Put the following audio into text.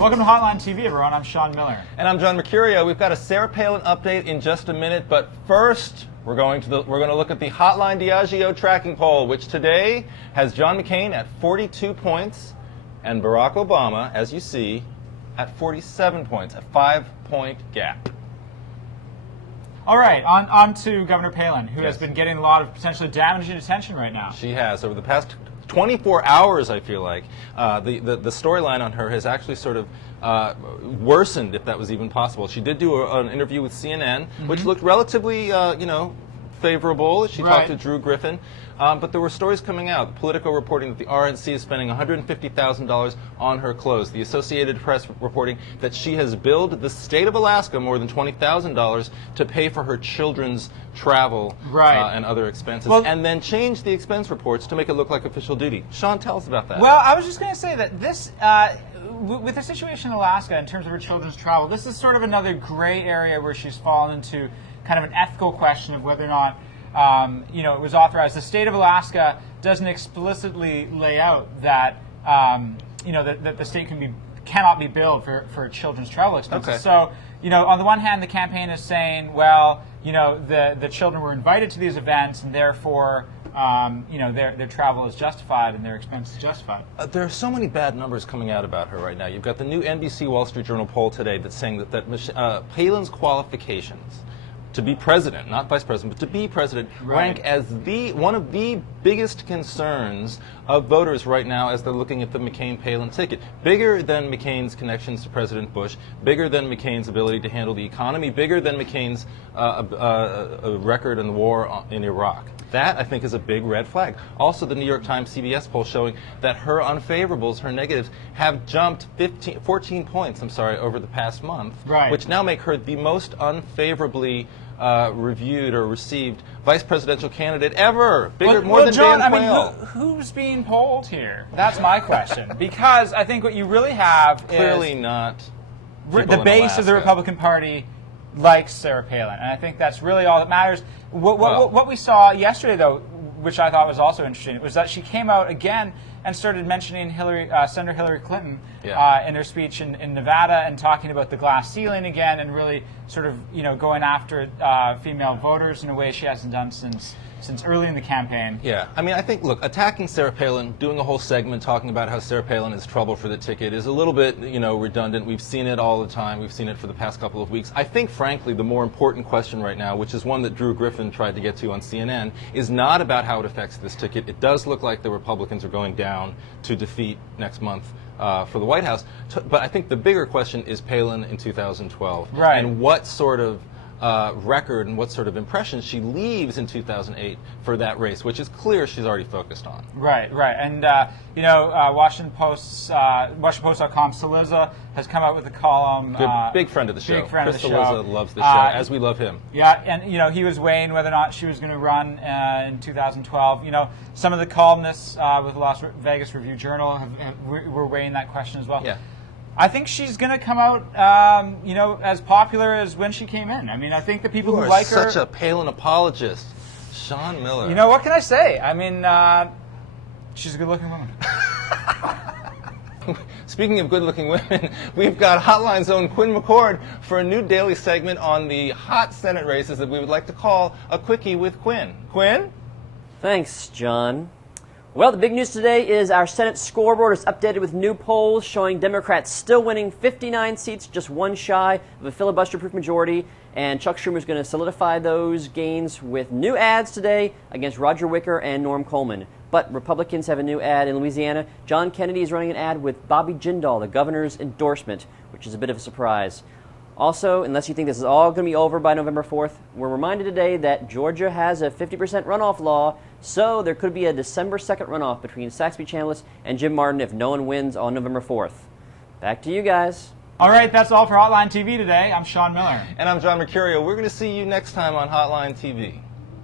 Welcome to Hotline TV, everyone. I'm Sean Miller. And I'm John Mercurio. We've got a Sarah Palin update in just a minute, but first we're going to look at the Hotline Diageo tracking poll, which today has John McCain at 42 points and Barack Obama, as you see, at 47 points, a 5-point gap. All right, on to Governor Palin, who Yes. has been getting a lot of potentially damaging attention right now. She has. Over the past 24 hours, I feel like, the storyline on her has actually sort of worsened, if that was even possible. She did do an interview with CNN, which looked relatively, favorable. She talked to Drew Griffin. But there were stories coming out, Politico reporting that the RNC is spending $150,000 on her clothes. The Associated Press reporting that she has billed the state of Alaska more than $20,000 to pay for her children's travel and other expenses, and then change the expense reports to make it look like official duty. Sean, tell us about that. Well, I was just going to say that this, with the situation in Alaska in terms of her children's travel, this is sort of another gray area where she's fallen into kind of an ethical question of whether or not it was authorized. The state of Alaska doesn't explicitly lay out that that the state cannot be billed for children's travel expenses. Okay. So on the one hand, the campaign is saying, well, the children were invited to these events, and therefore their travel is justified and their expense is justified. There are so many bad numbers coming out about her right now. You've got the new NBC Wall Street Journal poll today that's saying that Palin's qualifications to be president, not vice president, but to be president, rank as one of the biggest concerns of voters right now as they're looking at the McCain-Palin ticket. Bigger than McCain's connections to President Bush, bigger than McCain's ability to handle the economy, bigger than McCain's record in the war in Iraq. That, I think, is a big red flag. Also, the New York Times CBS poll showing that her unfavorables, her negatives, have jumped 14 points, over the past month, which now make her the most unfavorably reviewed or received vice presidential candidate ever. More than John, Dan Quayle. who's being polled here? That's my question. Because I think what you really have Clearly is not the base of the Republican Party likes Sarah Palin, and I think that's really all that matters. What we saw yesterday, though, which I thought was also interesting, was that she came out again and started mentioning Senator Hillary Clinton in her speech in Nevada, and talking about the glass ceiling again, and really sort of going after female voters in a way she hasn't done since early in the campaign. Yeah, I mean, I think, look, attacking Sarah Palin, doing a whole segment talking about how Sarah Palin is trouble for the ticket is a little bit, redundant. We've seen it all the time. We've seen it for the past couple of weeks. I think, frankly, the more important question right now, which is one that Drew Griffin tried to get to on CNN, is not about how it affects this ticket. It does look like the Republicans are going down to defeat next month for the White House. But I think the bigger question is Palin in 2012. And what sort of record and what sort of impression she leaves in 2008 for that race, which is clear she's already focused on. Right. And Washington Post.com, Saliza has come out with a column. Big friend of the show. Chris Saliza loves the show, as we love him. Yeah, and he was weighing whether or not she was going to run in 2012. Some of the columnists with the Las Vegas Review-Journal were weighing that question as well. Yeah. I think she's going to come out, as popular as when she came in. I mean, I think the people who like her... You are such a Palin apologist, Sean Miller. What can I say? I mean, she's a good-looking woman. Speaking of good-looking women, we've got Hotline's own Quinn McCord for a new daily segment on the hot Senate races that we would like to call a Quickie with Quinn. Quinn? Thanks, John. Well, the big news today is our Senate scoreboard is updated with new polls showing Democrats still winning 59 seats, just one shy of a filibuster-proof majority. And Chuck Schumer is going to solidify those gains with new ads today against Roger Wicker and Norm Coleman. But Republicans have a new ad in Louisiana. John Kennedy is running an ad with Bobby Jindal, the governor's endorsement, which is a bit of a surprise. Also, unless you think this is all going to be over by November 4th, we're reminded today that Georgia has a 50% runoff law, so there could be a December 2nd runoff between Saxby Chambliss and Jim Martin if no one wins on November 4th. Back to you guys. All right, that's all for Hotline TV today. I'm Sean Miller. And I'm John Mercurio. We're going to see you next time on Hotline TV.